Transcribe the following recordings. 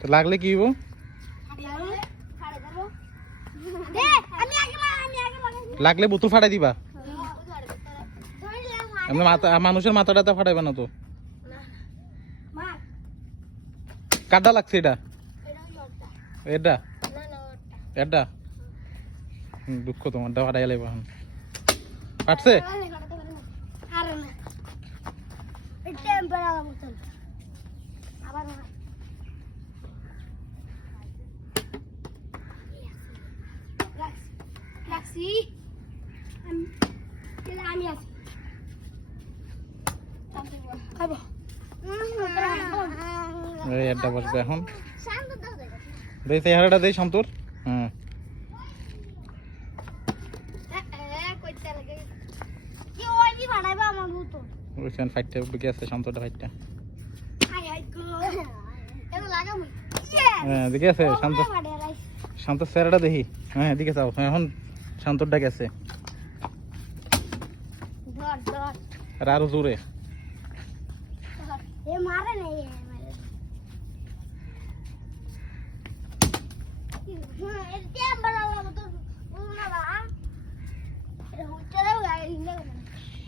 তো লাগলে কি হইব? লাগলে বোতল ফাটাই দিবা। মানুষের মাথাটাতে ফাটাইবে না তো। কাটা লাগছে এটা? এটা এটা? দুঃখ এখন আমি আছি খাব এই একটা বসবে এখন। দেই চেহারাটা দেই সন্তোর হুম কি ওই কি বানাইবা আমার মতো ওইখানে ফাইটটা ঢুকে আছে সন্তোরটা ফাইটটা হ্যাঁ দেখে আছে শান্ত। শান্ত চেহারাটা দেখি। হ্যাঁ এদিকে যাও। হ্যাঁ, এখন শান্তরটা গেছে আর আরও জোরে। মারে নাই এ মারে হ্যাঁ এর কেম বানালা মতো না বা এটা হুচরে গাড়ি নে শান্তর বোতলে শান্তর মতো শক্তিশালী আবার গেছে দাও দাও আমি আছি আমি আছি এ বুয়া বলে না এখন কাটটা বুঝছে ওইটা ওটা দিয়ে জল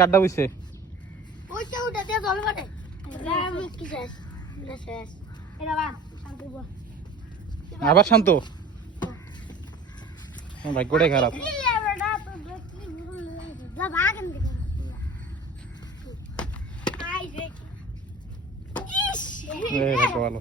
কাটে আমি কি শেষ? শক্তিশালী শেষ। এটা বাদ। শান্তি বুয়া। আবার শান্ত? ভাগ্যটাই খারাপ। এই ভাগ্য ভালো